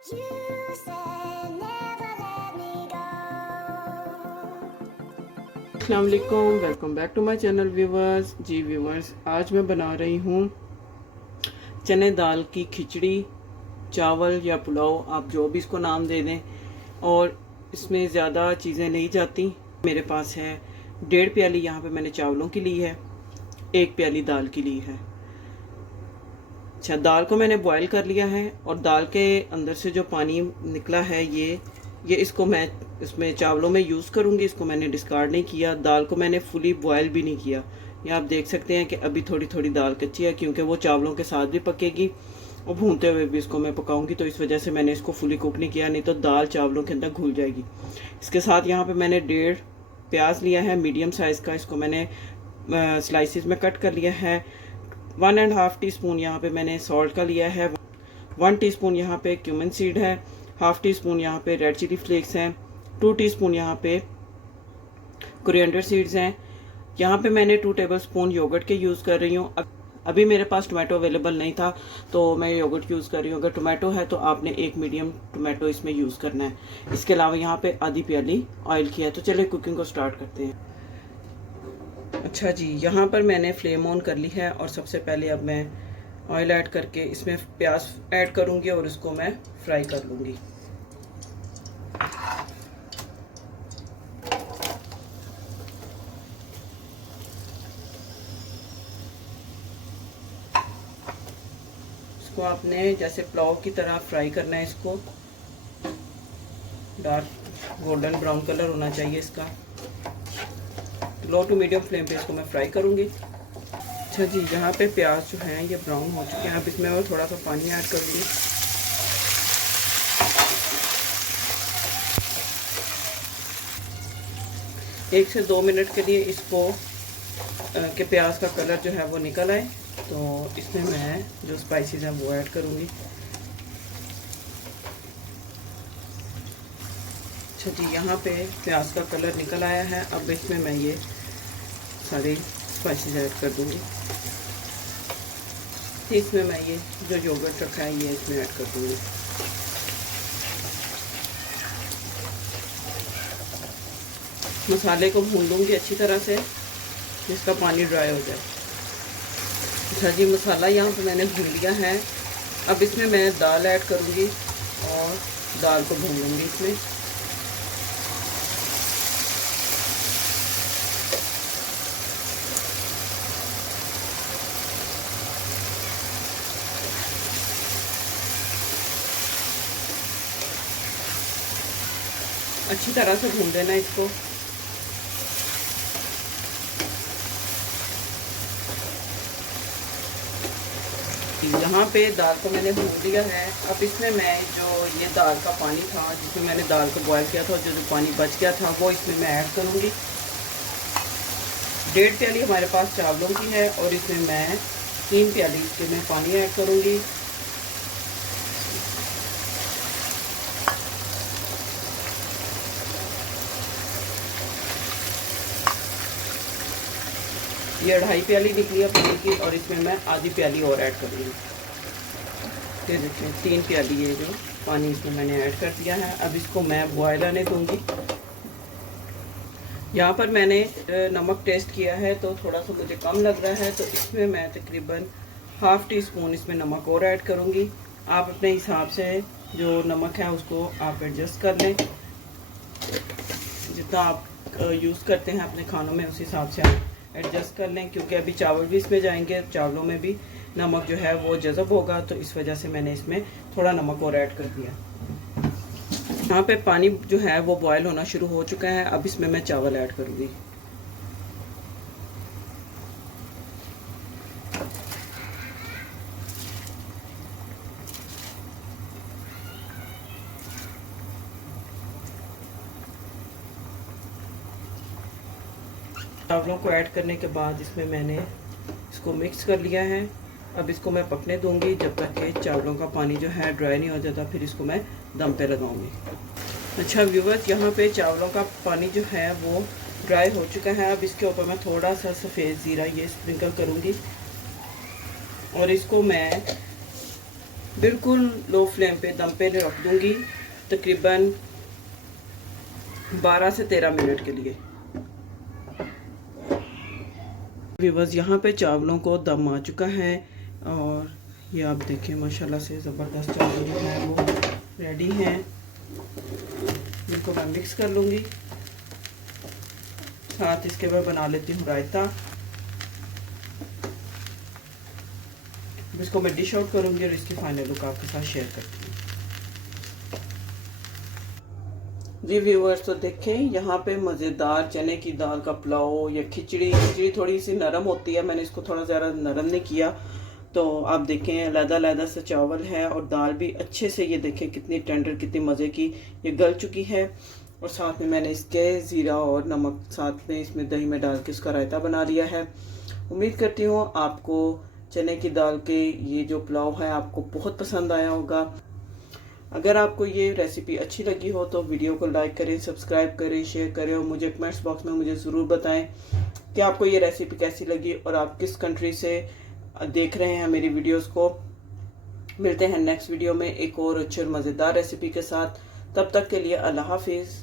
अस्सलाम वालेकुम, welcome back to my channel viewers. जी व्यूवर्स, आज मैं बना रही हूँ चने दाल की खिचड़ी, चावल या पुलाव, आप जो भी इसको नाम दे दें। और इसमें ज़्यादा चीज़ें नहीं जाती। मेरे पास है 1.5 प्याली यहाँ पे मैंने चावलों की ली है, 1 प्याली दाल की ली है। अच्छा, दाल को मैंने बॉईल कर लिया है और दाल के अंदर से जो पानी निकला है ये इसको मैं इसमें चावलों में यूज़ करूँगी। इसको मैंने डिस्कार्ड नहीं किया। दाल को मैंने फुली बॉयल भी नहीं किया। ये आप देख सकते हैं कि अभी थोड़ी थोड़ी दाल कच्ची है, क्योंकि वो चावलों के साथ भी पकेगी और भूनते हुए भी इसको मैं पकाऊंगी, तो इस वजह से मैंने इसको फुली कुक नहीं किया, नहीं तो दाल चावलों के अंदर घुल जाएगी। इसके साथ यहाँ पे मैंने 1.5 प्याज लिया है मीडियम साइज़ का। इसको मैंने स्लाइसिस में कट कर लिया है। 1.5 टीस्पून यहाँ पे मैंने सॉल्ट का लिया है। 1 टीस्पून यहाँ पे क्यूमिन सीड है। 1/2 टीस्पून यहाँ पे रेड चिली फ्लेक्स हैं। 2 टीस्पून यहाँ पे कोरिएंडर सीड्स हैं। यहाँ पे मैंने 2 टेबलस्पून योगर्ट के यूज़ कर रही हूँ। अभी मेरे पास टोमेटो अवेलेबल नहीं था तो मैं योगर्ट यूज़ कर रही हूँ। अगर टोमेटो है तो आपने एक मीडियम टोमेटो इसमें यूज़ करना है। इसके अलावा यहाँ पे आधी प्याली ऑयल की है। तो चलिए कुकिंग को स्टार्ट करते हैं। अच्छा जी, यहाँ पर मैंने फ्लेम ऑन कर ली है और सबसे पहले अब मैं ऑयल ऐड करके इसमें प्याज ऐड करूँगी और इसको मैं फ्राई कर लूँगी। इसको आपने जैसे पुलाव की तरह फ्राई करना है। इसको डार्क गोल्डन ब्राउन कलर होना चाहिए इसका। लो टू मीडियम फ्लेम पे इसको मैं फ्राई करूँगी। अच्छा जी, यहाँ पे प्याज जो हैं ये ब्राउन हो चुके हैं। अब इसमें और थोड़ा सा पानी ऐड करूँगी। एक से 2 मिनट के लिए इसको के प्याज का कलर जो है वो निकल आए, तो इसमें मैं जो स्पाइसेस हैं वो ऐड करूँगी। अच्छा जी, यहाँ पे प्याज का कलर निकल आया है। अब इसमें मैं ये सारे स्पाइसेस ऐड कर दूँगी। इसमें मैं ये जो योगर्ट रखा है ये इसमें ऐड कर दूँगी। मसाले को भून लूँगी अच्छी तरह से, जिसका पानी ड्राई हो जाए। अच्छा जी, मसाला यहाँ पे मैंने भून लिया है। अब इसमें मैं दाल ऐड करूँगी और दाल को भून लूँगी इसमें। अच्छी तरह से भून देना इसको। यहाँ पे दाल को मैंने भून लिया है। अब इसमें मैं जो ये दाल का पानी था जिसमें मैंने दाल को बॉयल किया था, जो पानी बच गया था वो इसमें मैं ऐड करूँगी। 1.5 प्याली हमारे पास चावलों की है और इसमें मैं 3 प्याली इसके में पानी ऐड करूँगी। ये 2.5 प्याली निकली है पानी की और इसमें मैं आधी प्याली और ऐड करूँगी। ये देखिए 3 प्याली ये जो पानी इसमें मैंने ऐड कर दिया है। अब इसको मैं बॉयल आने दूँगी। यहाँ पर मैंने नमक टेस्ट किया है तो थोड़ा सा मुझे कम लग रहा है, तो इसमें मैं तकरीबन 1/2 टीस्पून इसमें नमक और ऐड करूँगी। आप अपने हिसाब से जो नमक है उसको आप एडजस्ट कर लें, जितना आप यूज़ करते हैं अपने खानों में उस हिसाब से आप एडजस्ट कर लें, क्योंकि अभी चावल भी इसमें जाएंगे, चावलों में भी नमक जो है वो जज़ब होगा, तो इस वजह से मैंने इसमें थोड़ा नमक और ऐड कर दिया। यहाँ पे पानी जो है वो बॉयल होना शुरू हो चुका है। अब इसमें मैं चावल ऐड करूँगी। चावलों को ऐड करने के बाद इसमें मैंने इसको मिक्स कर लिया है। अब इसको मैं पकने दूंगी जब तक कि चावलों का पानी जो है ड्राई नहीं हो जाता, फिर इसको मैं दम पे लगाऊंगी। अच्छा व्यूवर्स, यहाँ पे चावलों का पानी जो है वो ड्राई हो चुका है। अब इसके ऊपर मैं थोड़ा सा सफ़ेद ज़ीरा ये स्प्रिंकल करूँगी और इसको मैं बिल्कुल लो फ्लेम पे दम पे रख दूंगी तकरीबन 12 से 13 मिनट के लिए। व्यूअर्स यहाँ पे चावलों को दम आ चुका है और ये आप देखें माशाल्लाह से ज़बरदस्त चावल जो है वो रेडी हैं। इनको मैं मिक्स कर लूँगी, साथ इसके मैं बना लेती हूँ रायता। इसको मैं डिश आउट करूँगी और इसकी फाइनल लुक आपके साथ शेयर करती हूँ। जी व्यूअर्स, तो देखें यहाँ पे मज़ेदार चने की दाल का पुलाव या खिचड़ी थोड़ी सी नरम होती है, मैंने इसको थोड़ा ज़्यादा नरम नहीं किया। तो आप देखें अलग-अलग से चावल है और दाल भी अच्छे से, ये देखें कितनी टेंडर, कितनी मज़े की ये गल चुकी है। और साथ में मैंने इसके ज़ीरा और नमक साथ में इसमें दही में डाल के इसका रायता बना लिया है। उम्मीद करती हूँ आपको चने की दाल के ये जो पुलाव है आपको बहुत पसंद आया होगा। अगर आपको ये रेसिपी अच्छी लगी हो तो वीडियो को लाइक करें, सब्सक्राइब करें, शेयर करें और मुझे कमेंट्स बॉक्स में मुझे ज़रूर बताएं कि आपको ये रेसिपी कैसी लगी और आप किस कंट्री से देख रहे हैं मेरी वीडियोस को। मिलते हैं नेक्स्ट वीडियो में एक और अच्छी और मज़ेदार रेसिपी के साथ। तब तक के लिए अल्लाह हाफिज़।